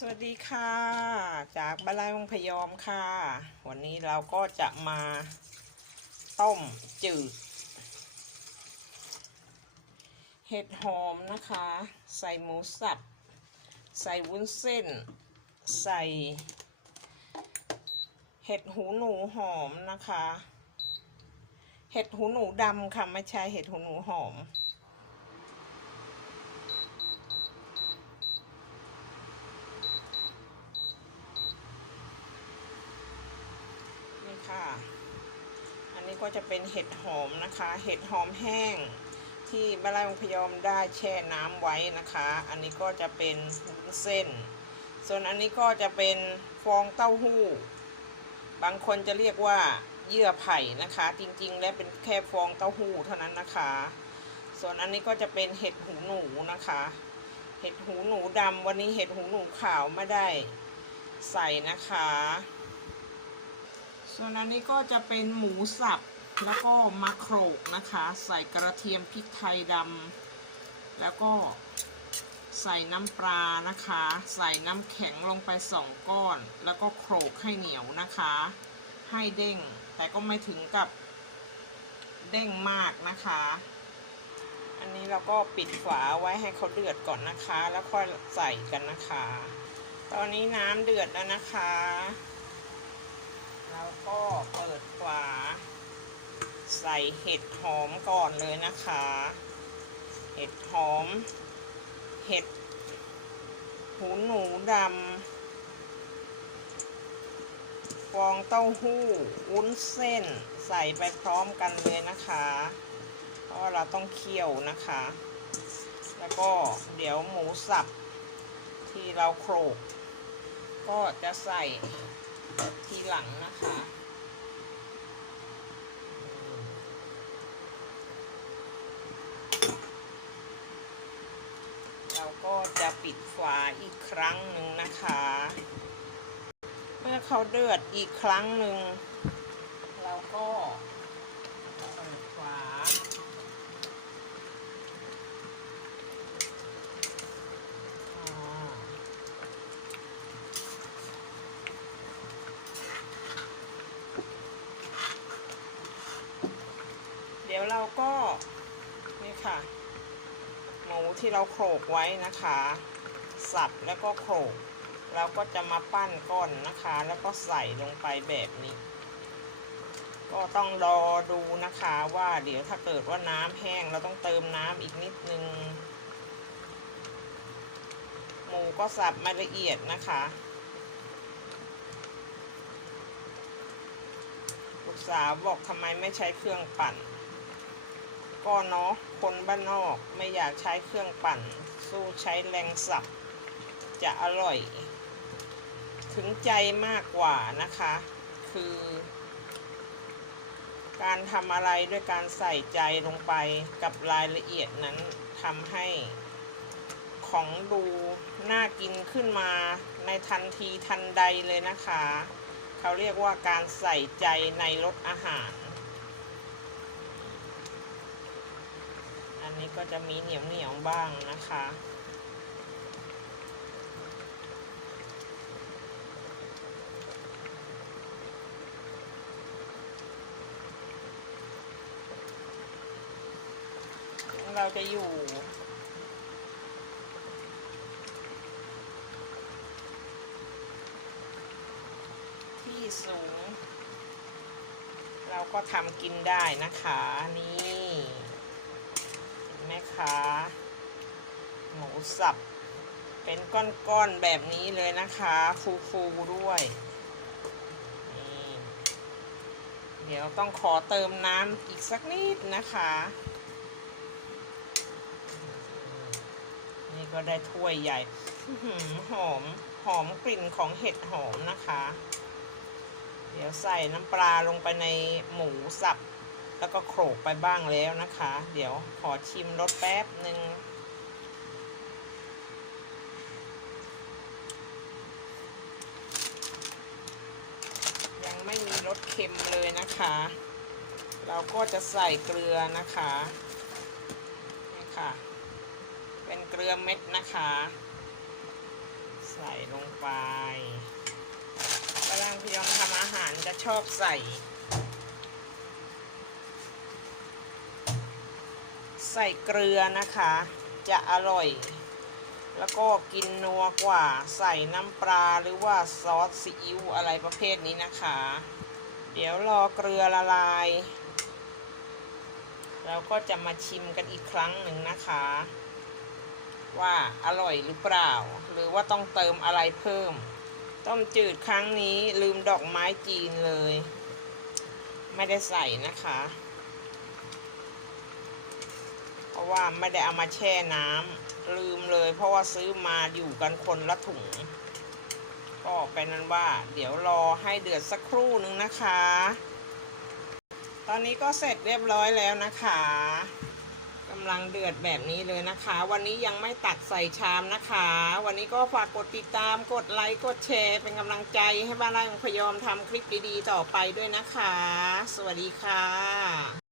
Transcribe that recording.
สวัสดีค่ะ จากบ้านไร่วงพยอมค่ะ วันนี้เราก็จะมาต้มจืด เห็ดหอมนะคะ ใส่หมูสับ ใส่วุ้นเส้น ใส่ เห็ดหูหนูหอมนะคะ เห็ดหูหนูดำค่ะ ไม่ใช่เห็ดหูหนูหอม นี่ค่ะ อันนี้ก็จะเป็นเห็ดหอมนะคะ เห็ดหอมแห้ง ที่บ้านไร่องพยอมได้แช่น้ำไว้นะคะ อันนี้ก็จะเป็นวุ้นเส้น ส่วนอันนี้ก็จะเป็นฟองเต้าหู้ บางคนจะเรียกว่าเยื่อไผ่นะคะ จริงๆ แล้วเป็นแค่ฟองเต้าหู้เท่านั้นนะคะ ส่วนอันนี้ก็จะเป็นเห็ดหูหนูนะคะ เห็ดหูหนูดำวันนี้เห็ดหูหนูขาวไม่ได้ใส่นะคะ ส่วนอันนี้ก็จะเป็นหมูสับแล้วก็มะโขรกนะคะ ใส่กระเทียมพริกไทยดำแล้วก็ใส่น้ำปลานะคะ ใส่น้ำแข็งลงไปสองก้อน แล้วก็โขลกให้เหนียวนะคะ ให้เด้ง แต่ก็ไม่ถึงกับเด้งมากนะคะ อันนี้เราก็ปิดฝาไว้ให้เขาเดือดก่อนนะคะ แล้วค่อยใส่กันนะคะ ตอนนี้น้ำเดือดแล้วนะคะ แล้วก็เปิดฝาใส่เห็ดหอมก่อนเลยนะคะ เห็ดหอม เห็ด หูหนูดำฟองเต้าหู้วุ้นเส้น ใส่ไปพร้อมกันเลยนะคะ เพราะเราต้องเคี่ยวนะคะ แล้วก็เดี๋ยวหมูสับที่เราโขลกก็จะใส่ ทีหลังนะคะ เราก็จะปิดฝาอีกครั้งหนึ่งนะคะ เมื่อเขาเดือดอีกครั้งหนึ่งเราก็เปิดฝา อ่า เดี๋ยวเราก็ นี่ค่ะ หมูที่เราโขลกไว้นะคะ สับแล้วก็โขลกเราก็จะมาปั้นก้อนนะคะ แล้วก็ใส่ลงไปแบบนี้ ก็ต้องรอดูนะคะว่าเดี๋ยวถ้าเกิดว่าน้ำแห้งเราต้องเติมน้ำอีกนิดนึง หมูก็สับม่ละเอียดนะคะลูกสาวบอกทำไมไม่ใช้เครื่องปั่น ก็เนาะคนบ้านนอกไม่อยากใช้เครื่องปั่น สู้ใช้แรงสับ จะอร่อย ถึงใจมากกว่านะคะ คือ การทำอะไรด้วยการใส่ใจลงไปกับรายละเอียดนั้นทำให้ของดูน่ากินขึ้นมาในทันทีทันใดเลยนะคะ เขาเรียกว่าการใส่ใจในรสอาหาร อั นี้ก็จะมีเหนียวเหนียวๆบ้างนะคะ เราจะอยู่ที่สูง เราก็ทำกินได้นะคะนี่ เห็นไหมคะหมูสับ เป็นก้อนๆแบบนี้เลยนะคะ ฟูๆด้วยนี่เดี๋ยวต้องขอเติมน้ำอีกสักนิดนะคะ นี่ก็ได้ถ้วยใหญ่หอมหอมกลิ่นของเห็ดหอมนะคะ เดี๋ยวใส่น้ำปลาลงไปในหมูสับ แล้วก็โขลกไปบ้างแล้วนะคะ เดี๋ยวขอชิมรสแป๊บหนึ่งยังไม่มีรสเค็มเลยนะคะ เราก็จะใส่เกลือนะคะนี่ค่ะ เป็นเกลือเม็ดนะคะ ใส่ลงไปกำลังพยายามทำอาหารจะชอบใส่ ใส่เกลือนะคะ จะอร่อย แล้วก็กินนัวกว่าใส่น้ำปลาหรือว่าซอสซีอิ๊วอะไรประเภทนี้นะคะ เดี๋ยวรอเกลือละลายเราก็จะมาชิมกันอีกครั้งหนึ่งนะคะ ว่าอร่อยหรือเปล่า หรือว่าต้องเติมอะไรเพิ่ม ต้มจืดครั้งนี้ลืมดอกไม้จีนเลย ไม่ได้ใส่นะคะ ราะว่าไม่ได้เอามาแช่น้ำลืมเลย เพราะว่าซื้อมาอยู่กันคนละถุง ก็เป็นนั้นว่า เดี๋ยวรอให้เดือดสักครู่นึงนะคะ ตอนนี้ก็เสร็จเรียบร้อยแล้วนะคะกำลังเดือดแบบนี้เลยนะคะ วันนี้ยังไม่ตักใส่ชามนะคะ วันนี้ก็ฝากกดติดตามกดไลค์กดแชร์เป็นกำลังใจให้บ้านไร่ของพยอมทำคลิปดีๆต่อไปด้วยนะคะ สวัสดีค่ะ